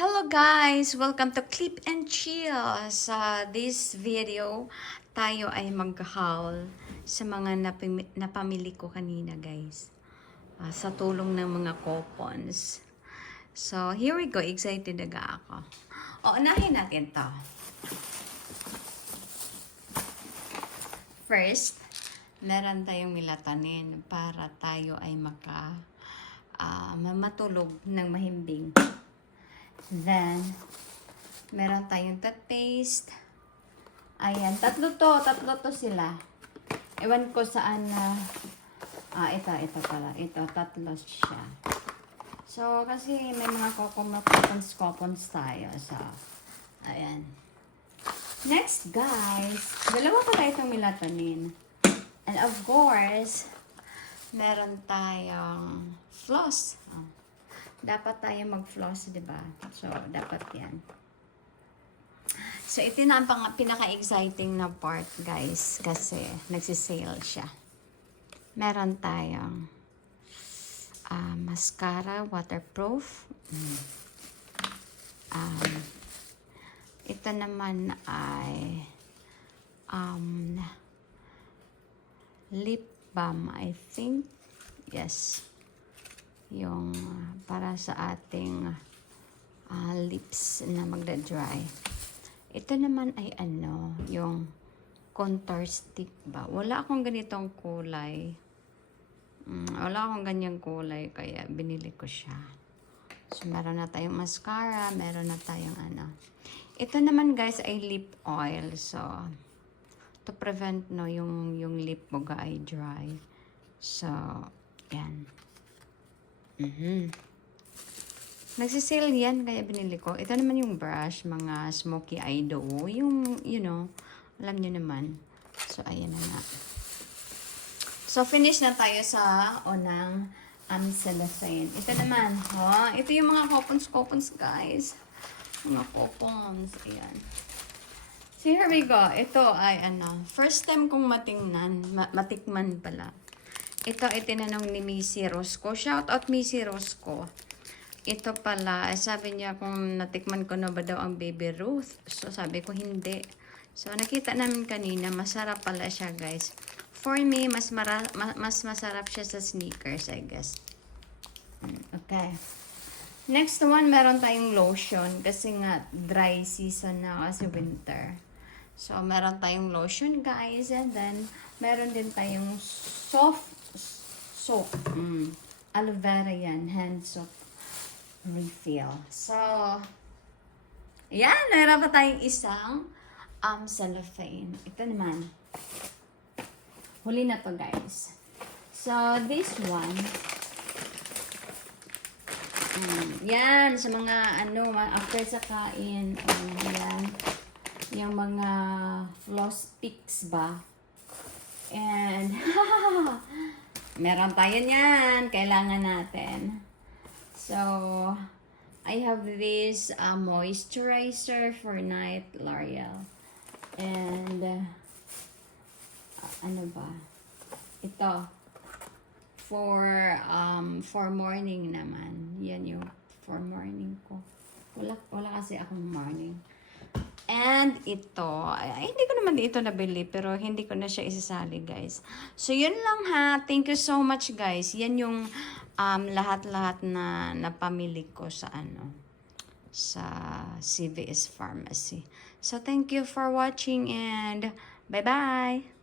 Hello guys! Welcome to Clip and Chill. Sa this video, tayo ay mag-haul sa mga napamili ko kanina guys. Sa tulong ng mga coupons. So, here we go. Excited na ako. Unahin natin to. First, meron tayong melatonin para tayo ay matulog ng mahimbing. Then, meron tayong toothpaste. Ayan, tatlo to sila. Ewan ko saan na, ito pala. Ito, tatlo siya. So, kasi may mga coupons tayo. So, ayan. Next, guys, dalawa pala itong melatonin. And of course, meron tayong floss. Dapat tayo mag-floss, diba? So, dapat yan. So, ito na ang pinaka-exciting na part, guys. Kasi, nagsisale siya. Meron tayong mascara, waterproof. Ito naman ay lip balm, I think. Yes. Yung para sa ating lips na magda-dry. Ito naman ay yung contour stick ba? Wala akong ganitong kulay. Wala akong ganyang kulay kaya binili ko siya. So, meron na tayong mascara, meron na tayong Ito naman guys ay lip oil. So, to prevent yung lip mo ay dry. So, yan. Nagsisale yan, kaya binili ko. Ito naman yung brush, mga smoky eye dough. Yung, alam nyo naman. So, ayan na nga. So, finish na tayo sa unang cellophane. Ito naman, ito yung mga coupons, guys. Mga coupons, ayan. So, here we go. Ito ay, first time kong matikman pala. Ito ay tinanong ni Missy Rosco. Shout out Missy Rosco. Ito pala, sabi niya kung natikman ko na ba daw ang Baby Ruth. So, sabi ko hindi. So, nakita namin kanina, masarap pala siya, guys. For me, mas masarap siya sa Snickers, I guess. Okay. Next one, meron tayong lotion. Kasi nga, dry season na kasi winter. So, meron tayong lotion, guys. And then, meron din tayong soap. Aloe vera yan. Hand soap refill. So, yan. Meron pa tayong isang cellophane. Ito naman. Huli na to, guys. So, this one. Yan. Sa mga, after sa kain. Yan. Yung mga floss picks ba? And, meron tayo niyan. Kailangan natin. So, I have this moisturizer for night, L'Oreal. And, ano ba? Ito. For morning naman. Yan yung for morning ko. Wala kasi akong morning. And ito, hindi ko naman ito nabili, pero hindi ko na siya isasali, guys. So, yun lang ha. Thank you so much, guys. Yan yung lahat-lahat na napamili ko sa sa CVS Pharmacy. So, thank you for watching and bye-bye!